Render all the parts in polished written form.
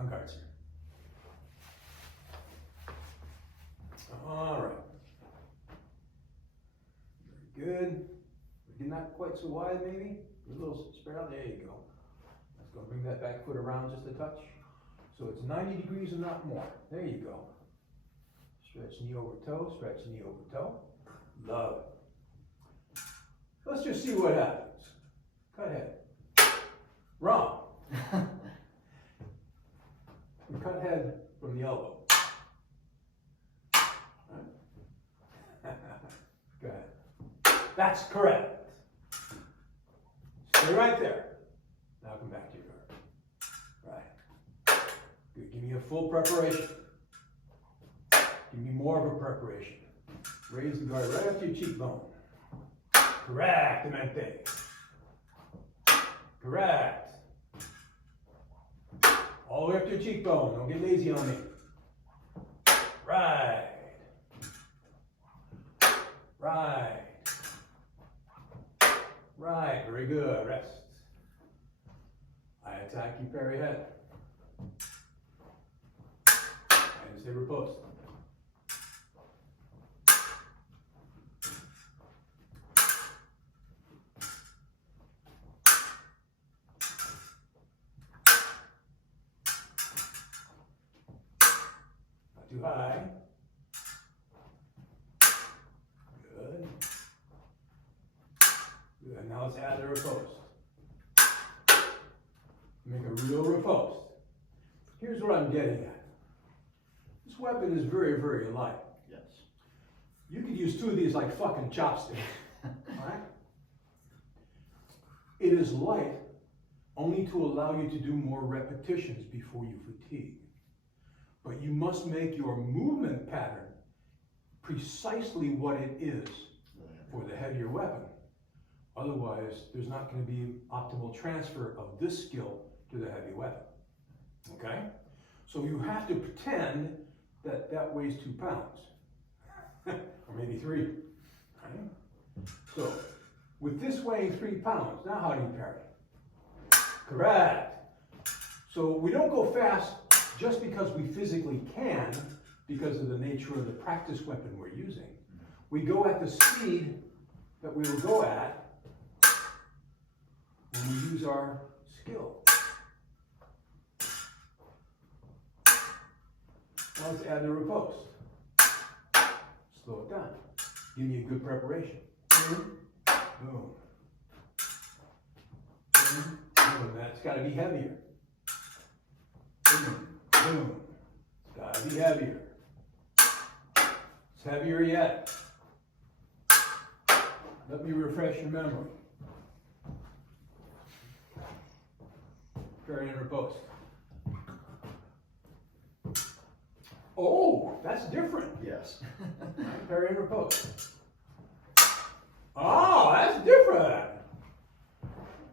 on guards here. All right. Very good. Maybe not quite so wide, maybe. A little spread out. There you go. Let's go bring that back foot around just a touch. So it's 90 degrees and not more. There you go. Stretch knee over toe, stretch knee over toe. Love it. Let's just see what happens. Cut head. Wrong. We cut head from the elbow. Right. Go ahead. That's correct. Stay right there. Now come back to your guard. Right. Good. Give me a full preparation. Give me more of a preparation. Raise the guard right up to your cheekbone. Correctamente. Correct. All the way up to your cheekbone. Don't get lazy on me. Right. Right. Right. Very good. Rest. I attack, you parry head. And stay riposte. Not too high. Good. Good. Now let's add the riposte. Make a real riposte. Here's what I'm getting at. This weapon is very, very light. Yes. You could use two of these like fucking chopsticks. Alright? It is light only to allow you to do more repetitions before you fatigue. But you must make your movement pattern precisely what it is for the heavier weapon. Otherwise, there's not going to be optimal transfer of this skill to the heavy weapon. Okay? So you have to pretend that that weighs 2 pounds. Or maybe 3. Right? So, with this weighing 3 pounds, now how do you parry? Correct. So we don't go fast just because we physically can, because of the nature of the practice weapon we're using. We go at the speed that we will go at when we use our skill. Now let's add the riposte. Slow it down. Give me a good preparation. Boom. Boom. Boom. Boom. That's got to be heavier. Boom. Boom. It's got to be heavier. It's heavier yet. Let me refresh your memory. Parry and riposte. Oh, that's different. Yes. Parry and riposte. Oh, that's different.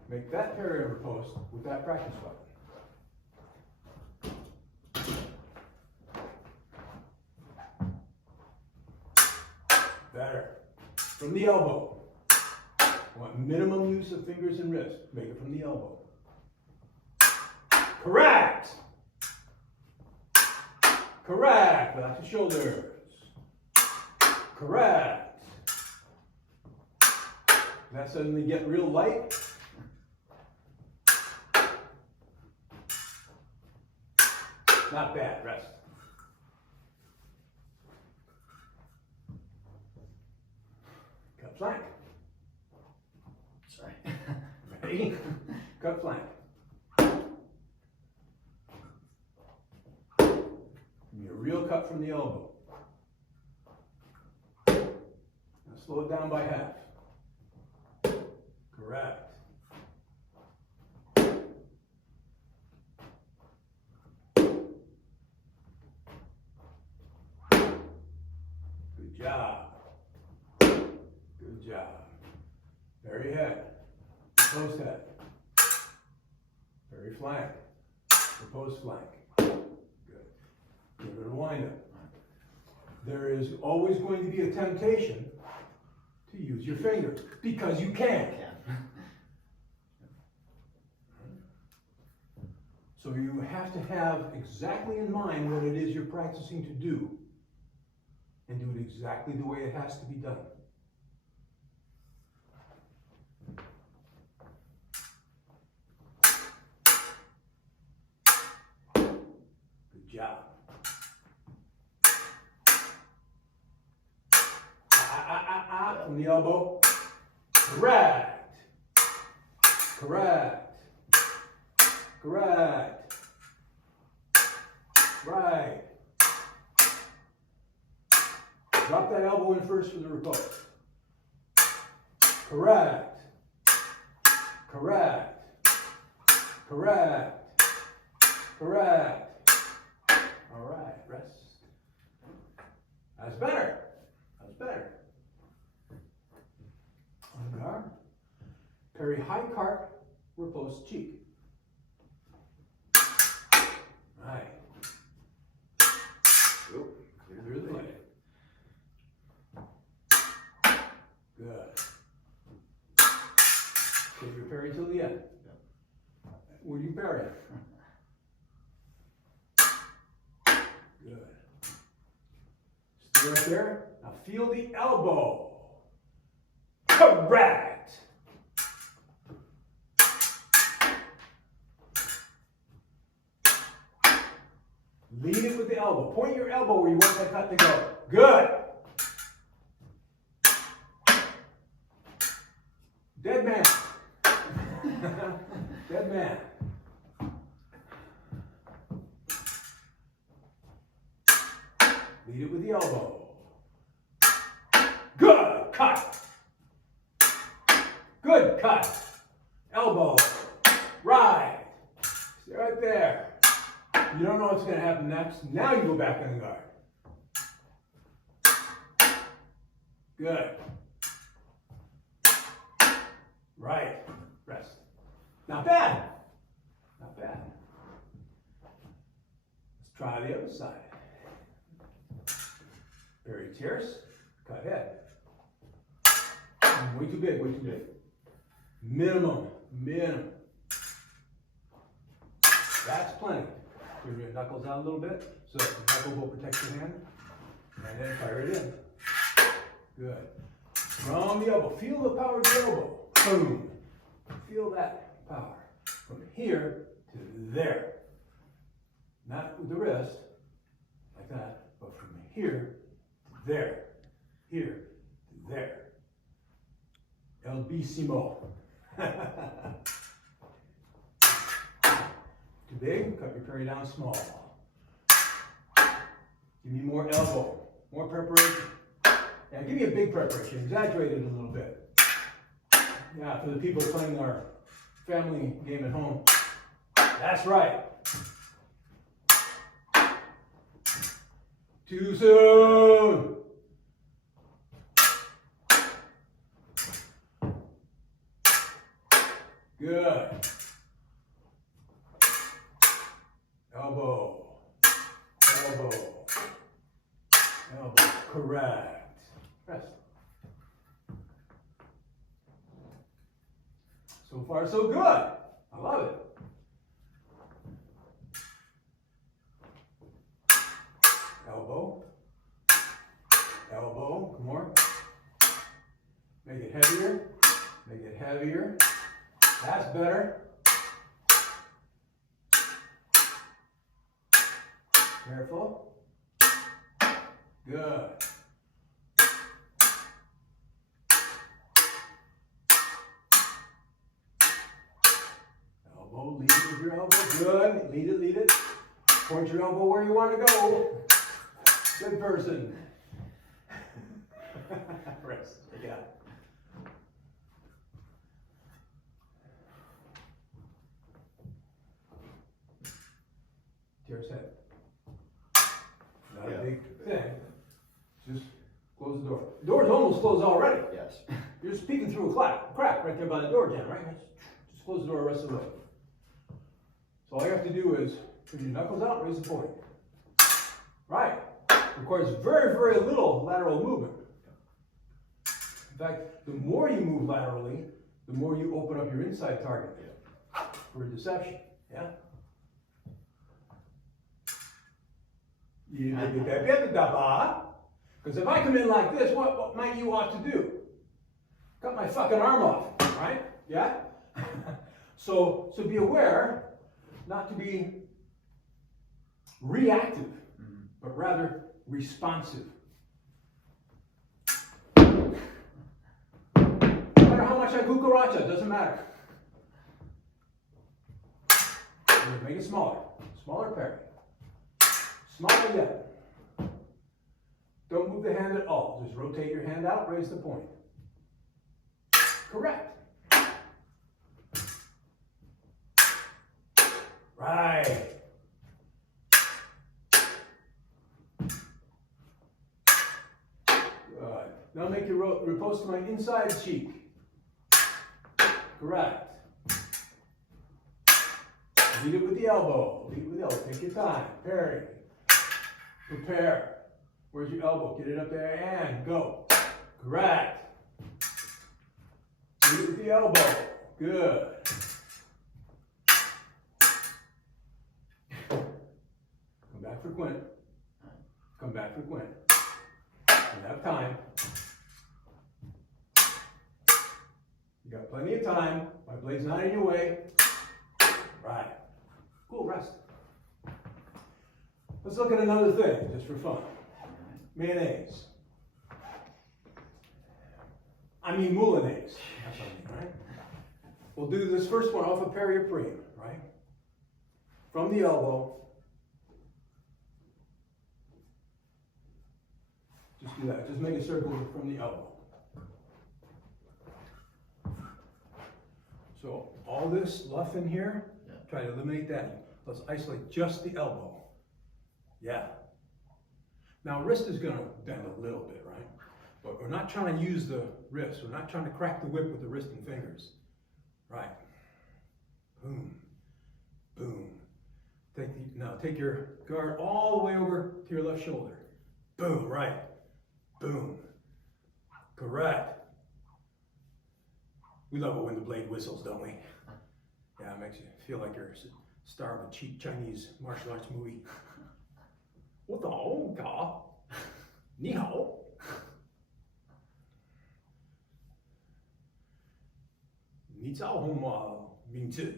Make that parry and riposte with that practice weapon. Better. From the elbow. Want minimum use of fingers and wrist. Make it from the elbow. Correct. Correct. Back to shoulders. Correct. That suddenly get real light. Not bad. Rest. Cut flank. Sorry. Ready? Cut flank. Give me a real cut from the elbow. Now slow it down by half. Correct. Good job. Good job. Very head. Post head. Very flank. Post flank. Good. Give it a wind up. There is always going to be a temptation to use your finger because you can. Yeah. So you have to have exactly in mind what it is you're practicing to do, and do it exactly the way it has to be done. Good job. From the elbow. Correct. Correct. Correct. Right. Drop that elbow in first for the repose. Correct. Correct. Correct. Correct. All right, rest. That's better. That's better. On guard. Parry high cart, repose cheek. Right. Clear the leg. Good. Take your parry till the end. Where do you parry? Good. Stay right there. Now feel the elbow. Correct. Lead it with the elbow. Point your elbow where you want that cut to go. Good. Dead man. Dead man. Lead it with the elbow. Good cut. Good cut. Elbow. Right. Stay right there. You don't know what's going to happen next. Now you go back in the guard. Good. Right. Rest. Not bad. Not bad. Let's try the other side. Parry tierce. Cut head. Way too big, way too big. Minimum. Minimum. That's plenty. Bring your knuckles out a little bit so that the knuckle will protect your hand. And then fire it in. Good. From the elbow. Feel the power of the elbow. Boom. Feel that power. From here to there. Not with the wrist, like that, but from here to there. Here to there. El Bissimo. Too big, cut your parry down small. Give me more elbow, more preparation. Yeah, give me a big preparation, exaggerate it a little bit. Yeah, for the people playing our family game at home. That's right. Too soon. Good. Elbow. Elbow. Elbow. Correct. Rest. So far, so good. I love it. Elbow. Elbow. Come more. Make it heavier. Make it heavier. That's better. Careful. Good. Elbow, lead it with your elbow. Good. Lead it, lead it. Point your elbow where you want to go. Good person. Rest. Take it out. Tierce head. Not a big thing. Just close the door. The door's almost closed already. Yes. You're just peeking through a crack right there by the door, Jen, right? Just close the door the rest of the way. So all you have to do is put your knuckles out, raise the point. Right. Requires very, very little lateral movement. In fact, the more you move laterally, the more you open up your inside target for deception. Yeah? Because if I come in like this, what might you ought to do? Cut my fucking arm off, right? Yeah? So be aware not to be reactive, but rather responsive. No matter how much I cucaracha, it doesn't matter. Make it smaller. Smaller parry. Smaller yet. Don't move the hand at all. Just rotate your hand out, raise the point. Correct. Right. Good. Now make your riposte to my inside cheek. Correct. Lead it with the elbow. Lead it with the elbow. Take your time. Parry. Prepare. Where's your elbow? Get it up there and go. Correct. Lead it with the elbow. Good. Come back for Quint. Come back for Quint. You have time. You got plenty of time. My blade's not in your way. Right. Cool, rest. Let's look at another thing, just for fun. Mayonnaise. I mean Moulinese. That's what I mean, right? We'll do this first one off of Perrier Prime, right? From the elbow. Just do that. Just make a circle from the elbow. So all this luff in here, try to eliminate that. Let's isolate just the elbow. Yeah. Now wrist is going to bend a little bit, right? But we're not trying to use the wrist. We're not trying to crack the whip with the wrist and fingers. Right. Boom. Boom. Now take your guard all the way over to your left shoulder. Boom. Right. Boom. Correct. We love it when the blade whistles, don't we? Yeah, it makes you feel like you're a star of a cheap Chinese martial arts movie. 我懂搞，你好。你叫什么名字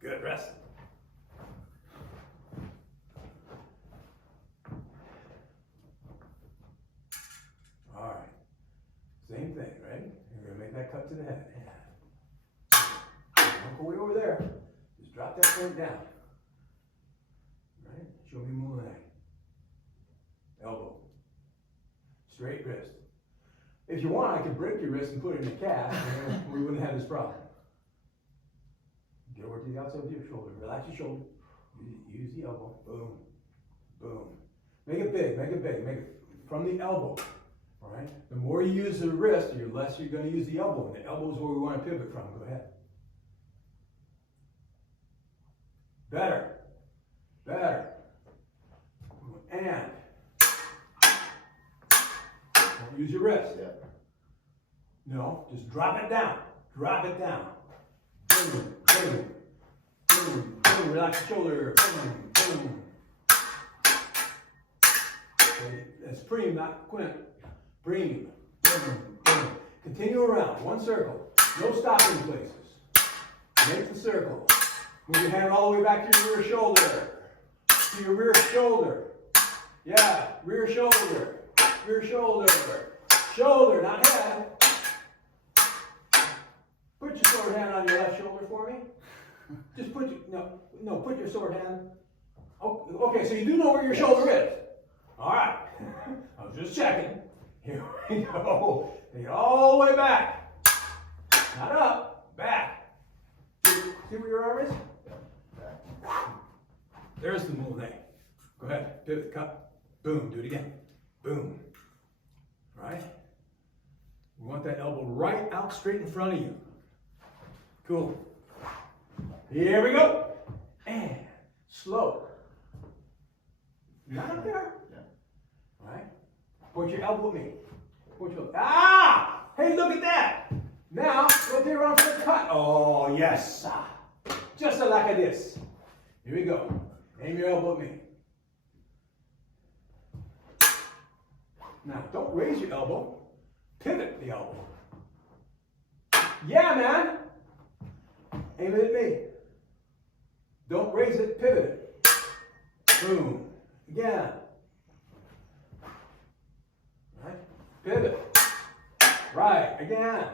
？Good rest. All right. Same thing, right? You're gonna make that cut to the head. Don't go way over there. Just drop that point down. Right? Show me Moulinese. Elbow. Straight wrist. If you want, I could break your wrist and put it in a cast, and we wouldn't have this problem. Get over to the outside of your shoulder. Relax your shoulder. Use the elbow. Boom. Boom. Make it big. Make it big. Make it from the elbow. All right? The more you use the wrist, the less you're going to use the elbow. And the elbow is where we want to pivot from. Go ahead. Better. Better. And don't use your wrist. Yeah. No, just drop it down. Drop it down. Boom, boom, boom, boom. Relax your shoulder. Boom, boom. Okay, that's Prime, not Quint. Prime. Boom, boom. Continue around. One circle. No stopping places. Make the circle. Move your hand all the way back to your rear shoulder. To your rear shoulder. Yeah, rear shoulder. Rear shoulder. Shoulder, not head. Put your sword hand on your left shoulder for me. Just put your, put your sword hand. Oh, okay, so you do know where your shoulder is. All right. I was just checking. Here we go. Take it all the way back. Not up, back. See where your arm is? There's the Moulinese. Go ahead, pivot, cut, boom, do it again, boom. Right? We want that elbow right out straight in front of you. Cool. Here we go. And slow. Not up there. Yeah. All right? Point your elbow at me. Point your elbow. Ah! Hey, look at that. Now, rotate around for the cut. Oh, yes. Just like this. Here we go. Aim your elbow at me. Now, don't raise your elbow. Pivot the elbow. Yeah, man. Aim it at me. Don't raise it, pivot it. Boom. Again. Right. Pivot. Right. Again.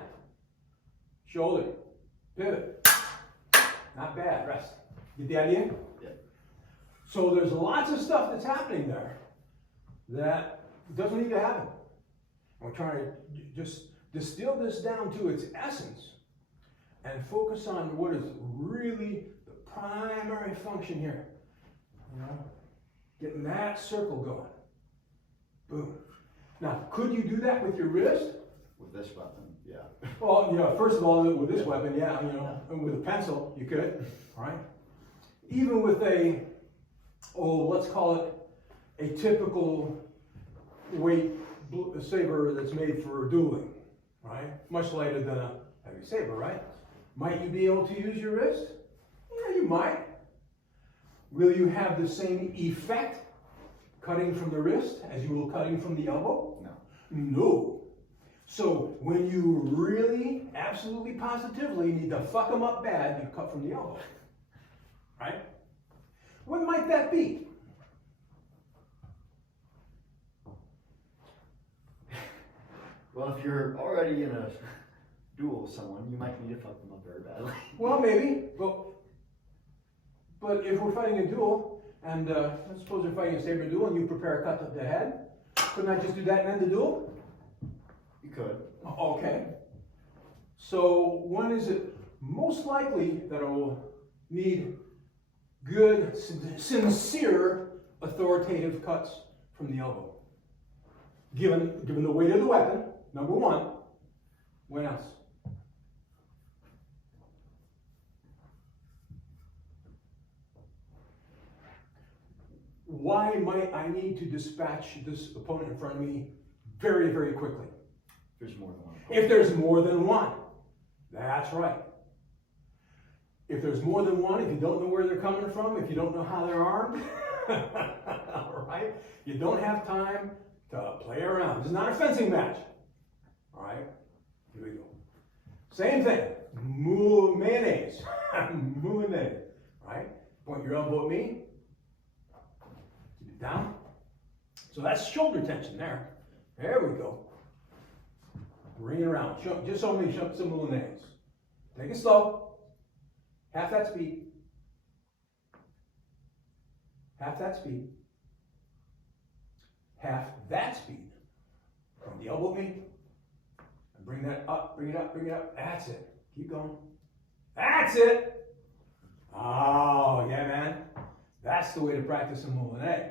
Shoulder. Pivot. Not bad. Rest. Get the idea? Yeah. So there's lots of stuff that's happening there that doesn't need to happen. We're trying to just distill this down to its essence and focus on what is really the primary function here. You know, getting that circle going. Boom. Now, could you do that with your wrist? With this weapon, yeah. Well, you know, first of all, with this weapon, yeah, you know, and with a pencil, you could, all right? Even with a, let's call it a typical weight saber that's made for dueling, right? Much lighter than a heavy saber, right? Might you be able to use your wrist? Yeah, you might. Will you have the same effect cutting from the wrist as you will cutting from the elbow? No. No. So when you really, absolutely positively need to fuck them up bad, you cut from the elbow, right? What might that be? Well, if you're already in a duel with someone, you might need to fuck them up very badly. Well, maybe, but if we're fighting a duel, and let's suppose we're fighting a saber duel, and you prepare a cut to the head, couldn't I just do that and end the duel? You could. Okay. So when is it most likely that I will need good, sincere, authoritative cuts from the elbow? Given the weight of the weapon, number one. When else? Why might I need to dispatch this opponent in front of me very, very quickly? There's more than one. If there's more than one. That's right. If there's more than one, if you don't know where they're coming from, if you don't know how they're armed, all right, you don't have time to play around. This is not a fencing match. All right, here we go. Same thing. Mayonnaise. Mayonnaise. Right? Point your elbow at me. Keep it down. So that's shoulder tension there. There we go. Bring it around. Just only some mayonnaise. Take it slow. Half that speed. Half that speed. Half that speed. From the elbow at me. And bring that up, bring it up, bring it up. That's it. Keep going. That's it. Oh, yeah, man. That's the way to practice a moulinet.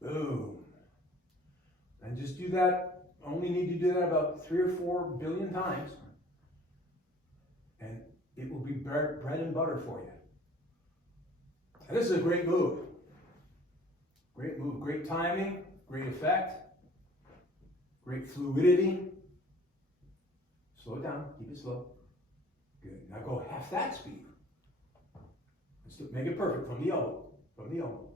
Boom. And just do that. Only need to do that about 3 or 4 billion times. And it will be bread and butter for you. And this is a great move. Great move, great timing, great effect, great fluidity. Slow it down, keep it slow. Good. Now go half that speed. Let's make it perfect from the elbow. From the elbow.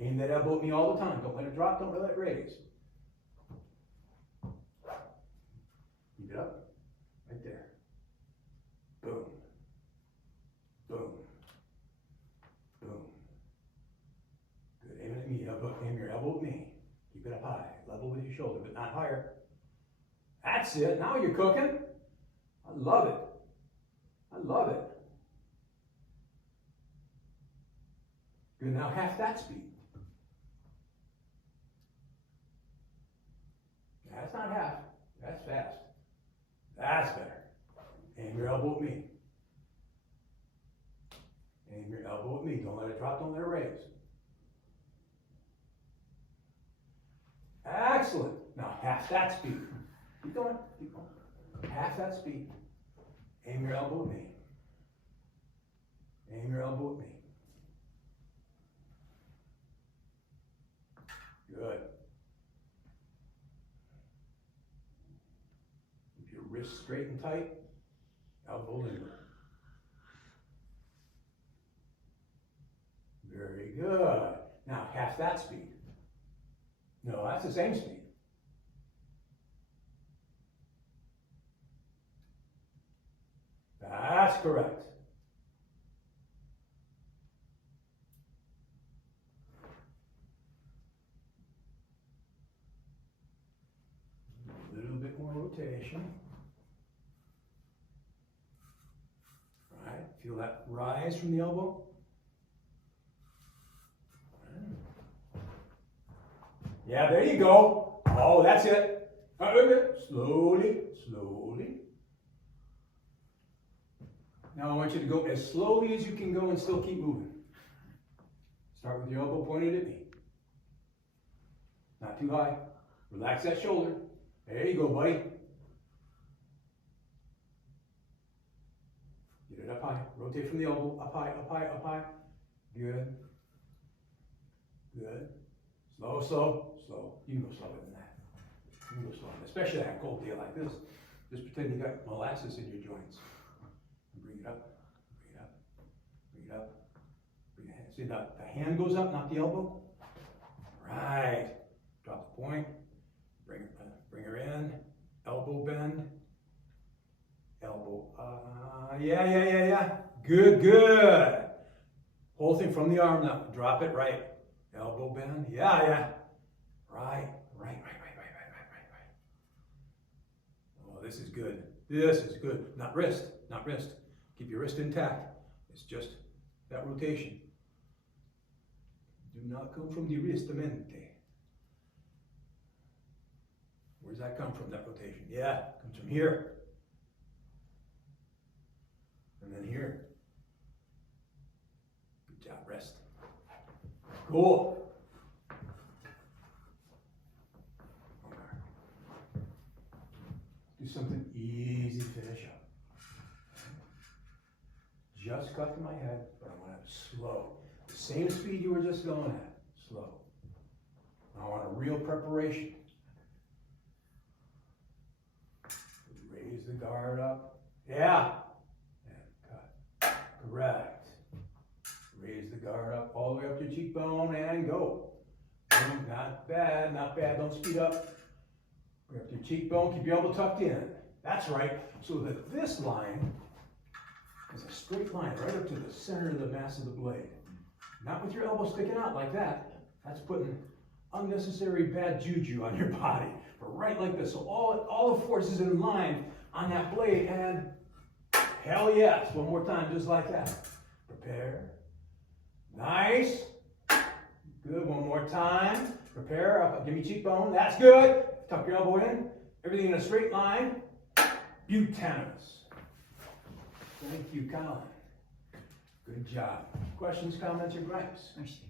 Aim that elbow at me all the time. Don't let it drop, don't let it raise. Keep it up. Right there. Boom. Boom. Boom. Good. Aim it at me. Aim your elbow at me. Keep it up high. Level with your shoulder, but not higher. That's it. Now you're cooking. I love it. I love it. Good. Now half that speed. That's not half. That's fast. That's better. Aim your elbow at me. Aim your elbow at me. Don't let it drop. Don't let it raise. Excellent. Now half that speed. Keep going. Keep going. Half that speed. Aim your elbow at me. Aim your elbow at me. Good. Keep your Wrist straight and tight, elbow limber. Very good. Now half that speed. No, that's the same speed. That's correct. A little bit more rotation. All right, feel that rise from the elbow? Yeah, there you go. Oh, that's it. Slowly, slowly. Now I want you to go as slowly as you can go and still keep moving. Start with your elbow pointed at me. Not too high. Relax that shoulder. There you go, buddy. Get it up high. Rotate from the elbow. Up high, up high, up high. Good. Good. Slow, slow, slow. You can go slower than that. You can go slower, especially on a cold day like this. Just pretend you got molasses in your joints. And bring it up, bring it up, bring it up. Bring the hand. See, the hand goes up, not the elbow. Right. Drop the point. Bring her in. Elbow bend. Elbow. Yeah. Good, good. Whole thing from the arm now. Drop it right. Elbow bend. Yeah. Right. Oh, this is good. This is good. Not wrist. Keep your wrist intact. It's just that rotation. Do not come from the wristamente. Where's that come from, that rotation? Yeah, comes from here. And then here. Good job, rest. Cool. Do something easy to finish up. Just cut to my head, but I want to slow. The same speed you were just going at. Slow. I want a real preparation. Raise the guard up. Yeah. And cut. Correct. Raise the guard up all the way up to your cheekbone and go. Boom. Not bad. Don't speed up. Bring up your cheekbone. Keep your elbow tucked in. That's right. So that this line is a straight line right up to the center of the mass of the blade. Not with your elbow sticking out like that. That's putting unnecessary bad juju on your body. But right like this. So all the force is in line on that blade, and hell yes. One more time, just like that. Prepare. Nice. Good. One more time. Prepare. Up. Give me cheekbone. That's good. Tuck your elbow in. Everything in a straight line. Butanimous. Thank you, Colin. Good job. Questions, comments, or gripes? I see.